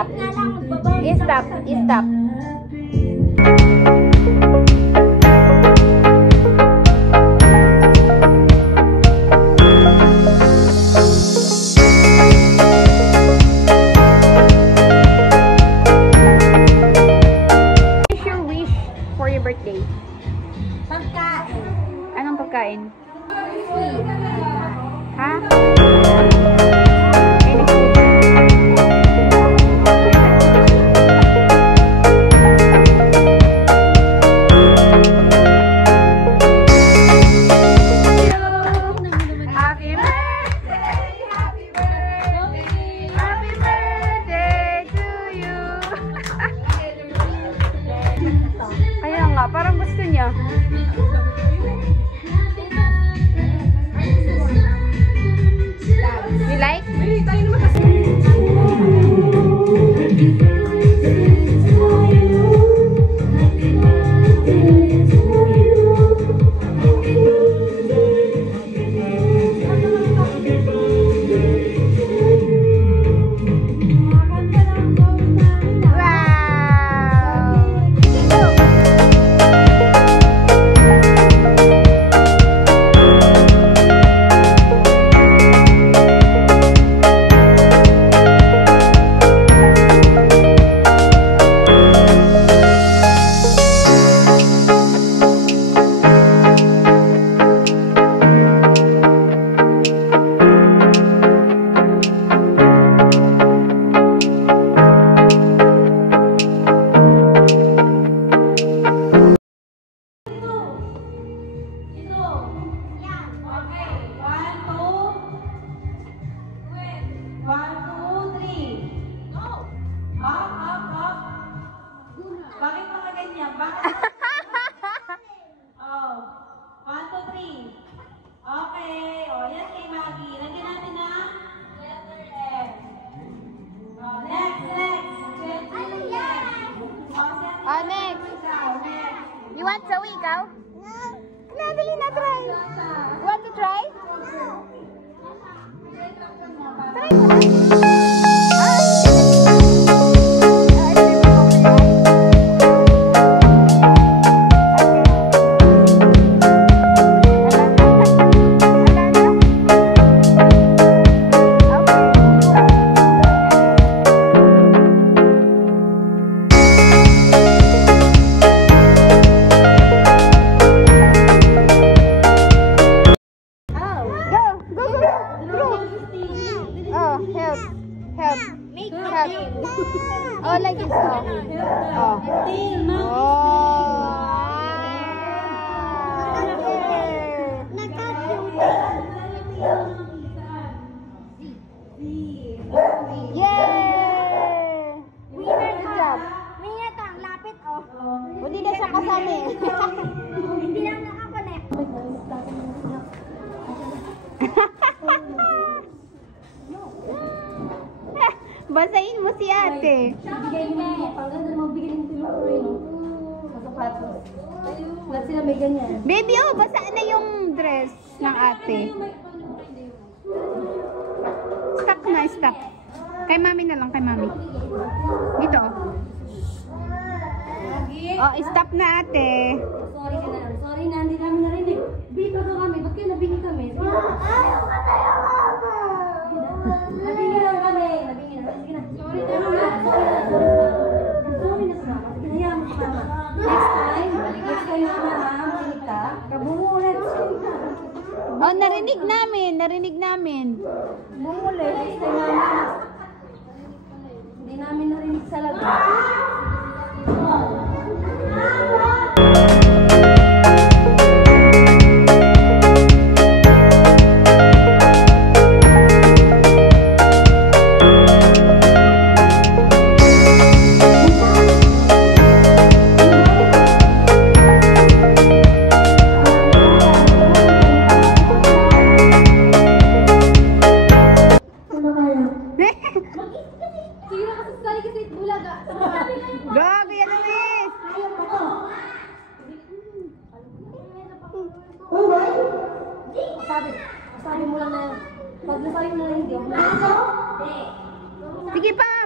stop. I-stop. I-stop. What's your wish for your birthday? Pagkain. Anong pagkain? Ha? Kaya nga, parang gusto niya. You like? Bakit mga ganyan? Bakit? Oh. 1, 2, 3. Okay. O, yan kay Maggie. Lagyan natin na letter M. Oh, next. Ano yan? Oh, next. You want to ikaw? No. Dali na, try. You want to try? Try mo na. Oh, like this. Oh. Yay! Good job. Mingat ang lapit, oh. Hindi na siya kasali. Hindi lang nakakonect. Basahin mo si ate. Bigay mo. Pagkanda magbigay ng tulong ko rin, no? Sapatos. Lahat sila may ganyan. Baby, oh, basa na yung dress ng ate. Stuck na, stuck. Kay mami na lang, kay mami. Dito, oh. Oh, stop na ate. Sorry ka na lang. Sorry na, hindi namin narinig. Bito ka kami. Ba't kayo nabingi kami? Nabingi lang kami. Nabingi lang. Sige na. Sorry na. Sorry na sa mama. Sige na, hayaan mo si mama. Next time, mama, ha? Makinig ka. Kabungulit. Oh, narinig namin. Bumulit. Next time, mama. Hindi namin narinig sa lagot. Go, Kuya Luis! Sabi mo lang na, pag nasabi mo lang hindi ako. Sige pa!